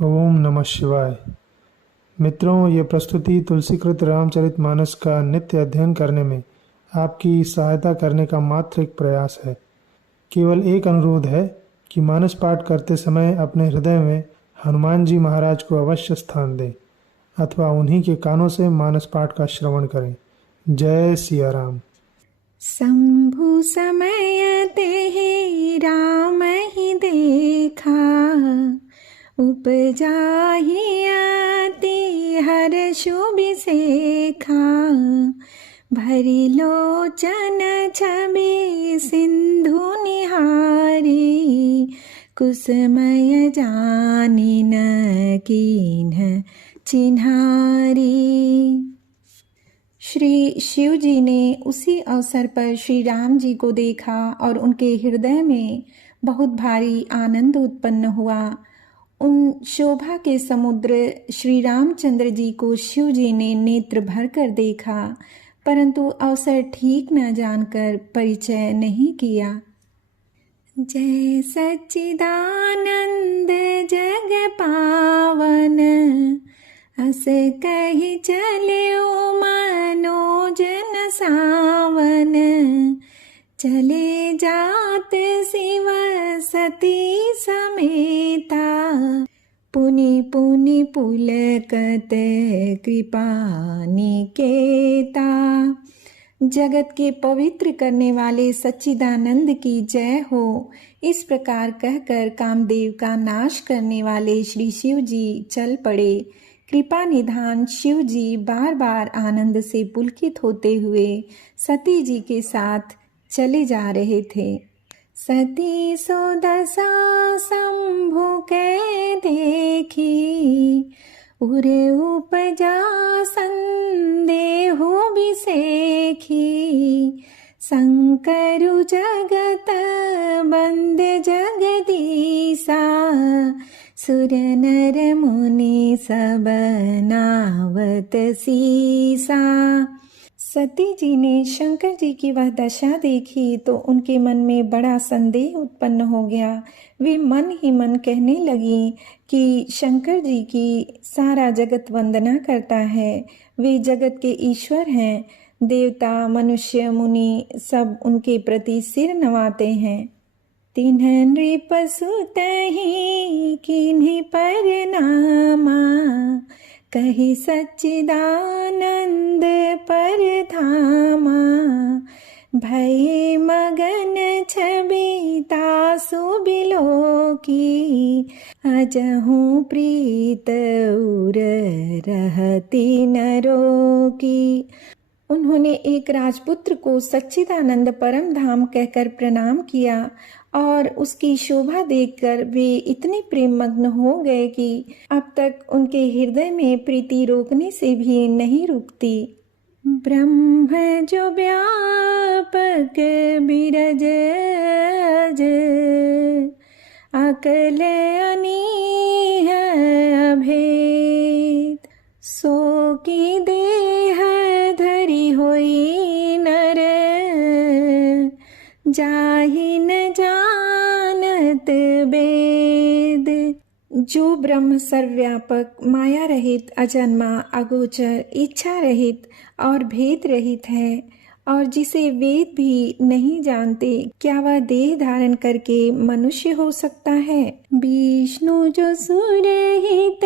ओम नमः शिवाय। मित्रों, ये प्रस्तुति तुलसीकृत रामचरितमानस का नित्य अध्ययन करने में आपकी सहायता करने का मात्र एक प्रयास है। केवल एक अनुरोध है कि मानस पाठ करते समय अपने हृदय में हनुमान जी महाराज को अवश्य स्थान दें अथवा उन्हीं के कानों से मानस पाठ का श्रवण करें। जय सिया राम। शंभु समय ते राम ही देखा, उपजा ही अति हर्षु बिसेखा। भरी लोचन छवि सिंधु निहारी, कुसमय जानि न कीन्ह चिन्हारी। श्री शिव जी ने उसी अवसर पर श्री राम जी को देखा और उनके हृदय में बहुत भारी आनंद उत्पन्न हुआ। उन शोभा के समुद्र श्री रामचंद्र जी को शिव जी ने नेत्र भर कर देखा, परंतु अवसर ठीक न जानकर परिचय नहीं किया। जय सच्चिदानंद जग पावन, अस कहि चलियो मनोजन सावन। चले जात शिव सती समेता, पुनि पुनि पुलकत कृपा निकेता। जगत के पवित्र करने वाले सच्चिदानंद की जय हो। इस प्रकार कहकर कामदेव का नाश करने वाले श्री शिव जी चल पड़े। कृपा निधान शिव जी बार बार आनंद से पुलकित होते हुए सती जी के साथ चले जा रहे थे। सती सो दशा शंभु के देखी, उरे उपजा संदेहो बिसेखी। शंकरु जगत बंद जगदीसा, सुर नर मुनि सब नावत सीसा। सती जी ने शंकर जी की वह दशा देखी तो उनके मन में बड़ा संदेह उत्पन्न हो गया। वे मन ही मन कहने लगी कि शंकर जी की सारा जगत वंदना करता है, वे जगत के ईश्वर हैं। देवता मनुष्य मुनि सब उनके प्रति सिर नवाते हैं। तिन्ह नृप सुतहि किन्हि परनामा, कहि सच्चिदानंद परधामा। भय मगन छवि तासु बिलोकी, अजहु प्रीत उर रहती न रोकी। उन्होंने एक राजपुत्र को सच्चिदानंद परम धाम कहकर प्रणाम किया और उसकी शोभा देखकर वे इतने प्रेम मग्न हो गए कि अब तक उनके हृदय में प्रीति रोकने से भी नहीं रुकती। ब्रह्म जो व्यापक बिरज अज, अकल अनीह अभेद। सो की देह धरी होई नर, जाहि न जानत वेद। जो ब्रह्म सर्वव्यापक, माया रहित, अजन्मा, अगोचर, इच्छा रहित और भेद रहित है और जिसे वेद भी नहीं जानते, क्या वह देह धारण करके मनुष्य हो सकता है? विष्णु जो सुरहित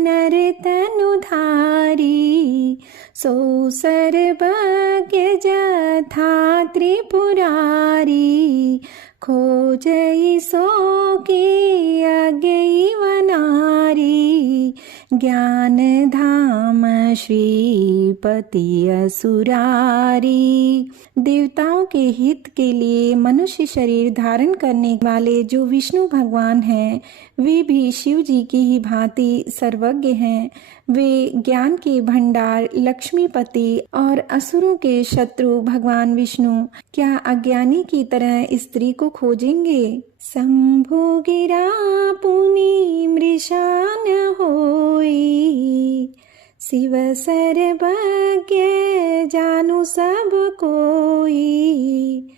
नर तनुधारी, सो सर्वज्ञ जथा त्रिपुरारी। खोजई सो की अज्ञई वनारी, ज्ञान धाम श्रीपति असुरारी। देवताओं के हित के लिए मनुष्य शरीर धारण करने वाले जो विष्णु भगवान हैं, वे भी शिव जी की ही भांति सर्वज्ञ हैं। वे ज्ञान के भंडार लक्ष्मीपति और असुरों के शत्रु भगवान विष्णु क्या अज्ञानी की तरह स्त्री को खोजेंगे? शंभु गिरा पुनि मृषान होई, शिव सर्वज्ञ जानु सब कोई।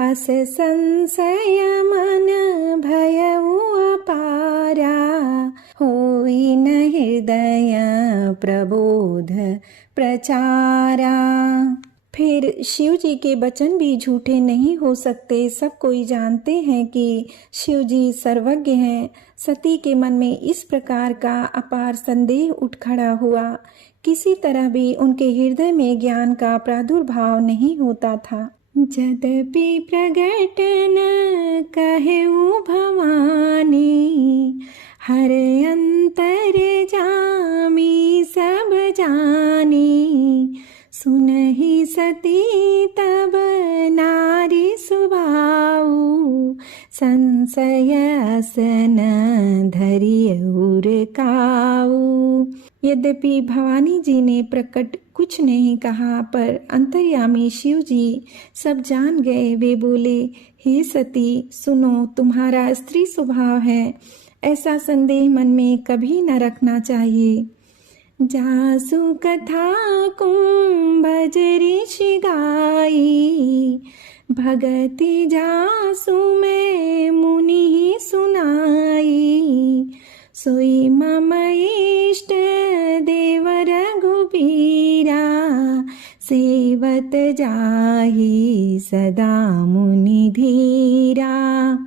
अस संशय मन भयउ अपारा, हो हुई न हृदय प्रबोध प्रचारा। फिर शिव जी के वचन भी झूठे नहीं हो सकते। सब कोई जानते हैं कि शिव जी सर्वज्ञ हैं। सती के मन में इस प्रकार का अपार संदेह उठ खड़ा हुआ। किसी तरह भी उनके हृदय में ज्ञान का प्रादुर्भाव नहीं होता था। यद्यपि प्रगट न कहूँ भवानी, हर अंतर जामी सब जानी। सुनहि सती तब नारी सुभाऊ, संशय असन धरियउर काऊ। यद्यपि भवानी जी ने प्रकट कुछ नहीं कहा, पर अंतर्यामी शिव जी सब जान गए। वे बोले, हे सती सुनो, तुम्हारा स्त्री स्वभाव है, ऐसा संदेह मन में कभी न रखना चाहिए। जासु कथा कुंभज ऋषि गाई, भगति जासु में मुनि ही सुनाई। सोई मम इष्ट देव रघुबीरा, सेवत जाहि सदा मुनि धीरा।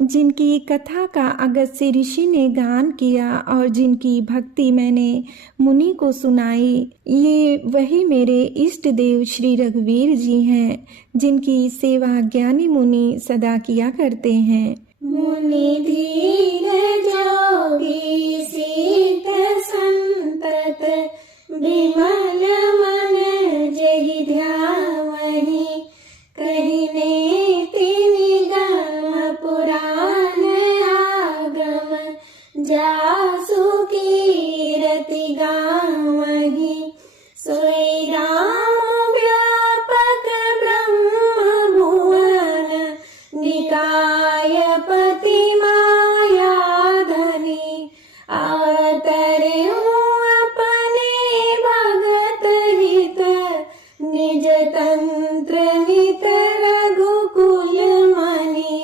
जिनकी कथा का अगस्त्य ऋषि ने गान किया और जिनकी भक्ति मैंने मुनि को सुनाई, ये वही मेरे इष्ट देव श्री रघुवीर जी हैं, जिनकी सेवा ज्ञानी मुनि सदा किया करते हैं। मुनि धीर जोगी सीत संतत, विमल मन जहि ध्यावहि। कहिने तिनि गम पुराण आगम, जासु कीरति गावहि। सोई राम व्यापक ब्रह्म भुवन, निकाय पति माया धनी। अवतरे अपने भगत हित, निज तंत्र नित रघुकुल मणि।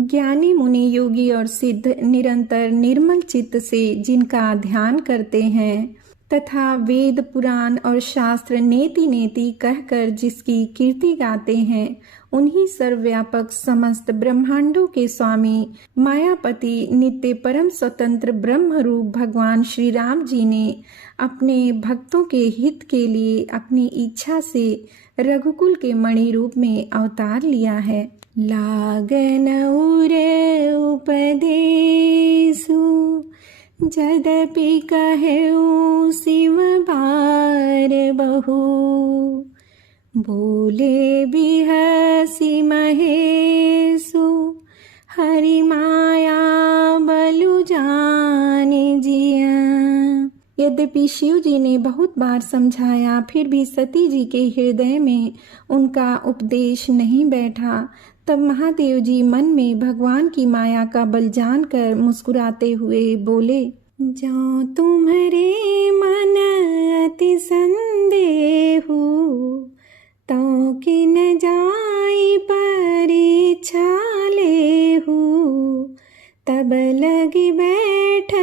ज्ञानी मुनि योगी और सिद्ध निरंतर निर्मल चित्त से जिनका ध्यान करते हैं तथा वेद पुराण और शास्त्र नेति नेति कहकर जिसकी कीर्ति गाते हैं, उन्हीं सर्वव्यापक समस्त ब्रह्मांडों के स्वामी मायापति नित्य परम स्वतंत्र ब्रह्म रूप भगवान श्री राम जी ने अपने भक्तों के हित के लिए अपनी इच्छा से रघुकुल के मणि रूप में अवतार लिया है। लागन उरे उपदेशु, जदपि कहूँ शिव बार बहु। बोले बिहसी महेशु, हरि माया बलु जाने जिया। यद्यपि शिव जी ने बहुत बार समझाया, फिर भी सती जी के हृदय में उनका उपदेश नहीं बैठा। तब महादेव जी मन में भगवान की माया का बल जानकर मुस्कुराते हुए बोले, जो तुम्हारे मन अति संदेहु, तो कि न जाई परीक्षा लेहु। तब लगी बैठ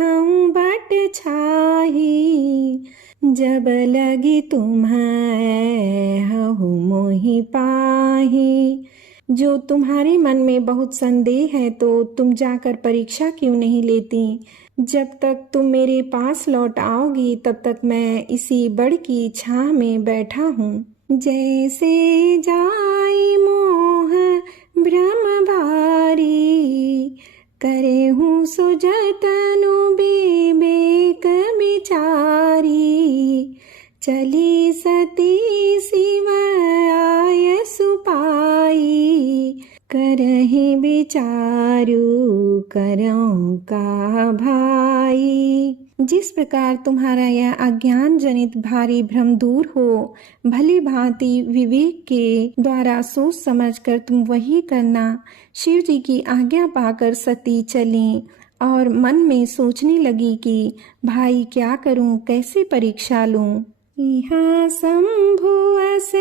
हम बट छाही, जब लगी तुम्हें हहु मोहि पाही। जो तुम्हारे मन में बहुत संदेह है, तो तुम जाकर परीक्षा क्यों नहीं लेती? जब तक तुम मेरे पास लौट आओगी, तब तक मैं इसी बड़ की छाह में बैठा हूँ। जैसे जाई मोह भ्रम भारी, करे हूँ सो जतनु विवेक विचारी। चली सती शिव आय सुपाई, करहि विचारु करऊं का भाई। जिस प्रकार तुम्हारा यह अज्ञान जनित भारी भ्रम दूर हो, भली भांति विवेक के द्वारा सोच समझकर तुम वही करना। शिव जी की आज्ञा पाकर सती चली और मन में सोचने लगी कि भाई क्या करूं, कैसे परीक्षा लूं। यहाँ शंभु अस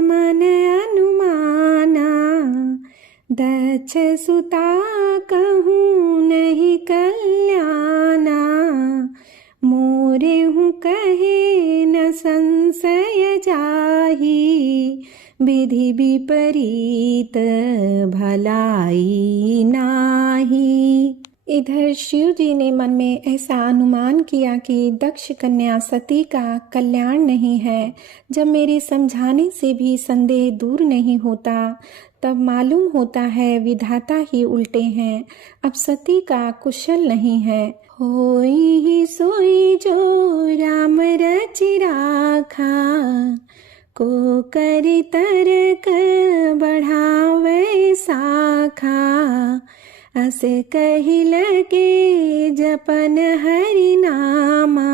मन अनुमाना, दक्ष सुता कहूँ नहीं कल्याणा। मरेहु कहे न संशय जाहि, विधि विपरीत भलाई नाही। इधर शिव जी ने मन में ऐसा अनुमान किया कि दक्ष कन्या सती का कल्याण नहीं है। जब मेरे समझाने से भी संदेह दूर नहीं होता, तब मालूम होता है विधाता ही उल्टे हैं। अब सती का कुशल नहीं है। होई ही सोई जो राम रचि राखा, को करि तर्क बढ़ावे साखा। अस कहि लगे जपन हरि नामा,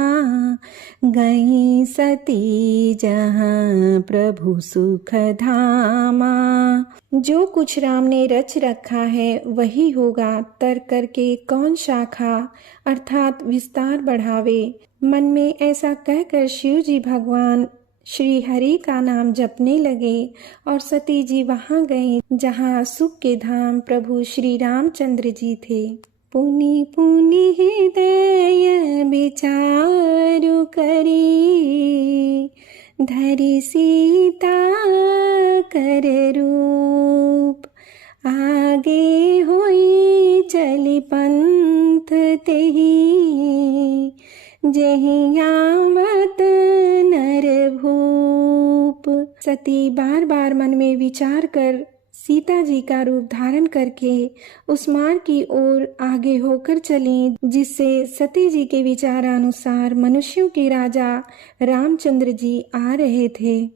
गई सती जहाँ प्रभु सुख धामा। जो कुछ राम ने रच रखा है वही होगा, तर्क करके कौन शाखा अर्थात विस्तार बढ़ावे। मन में ऐसा कहकर शिव जी भगवान श्री हरि का नाम जपने लगे और सती जी वहां गई जहां सुख के धाम प्रभु श्री रामचंद्र जी थे। पुनि पुनि हृदय विचारु करी, धरि सीता कर रूप। आगे होई चली पंथ तेहि, जेहि आवत नर भूप। सती बार बार मन में विचार कर सीता जी का रूप धारण करके उस मार्ग की ओर आगे होकर चली, जिससे सती जी के विचारानुसार मनुष्यों के राजा रामचंद्र जी आ रहे थे।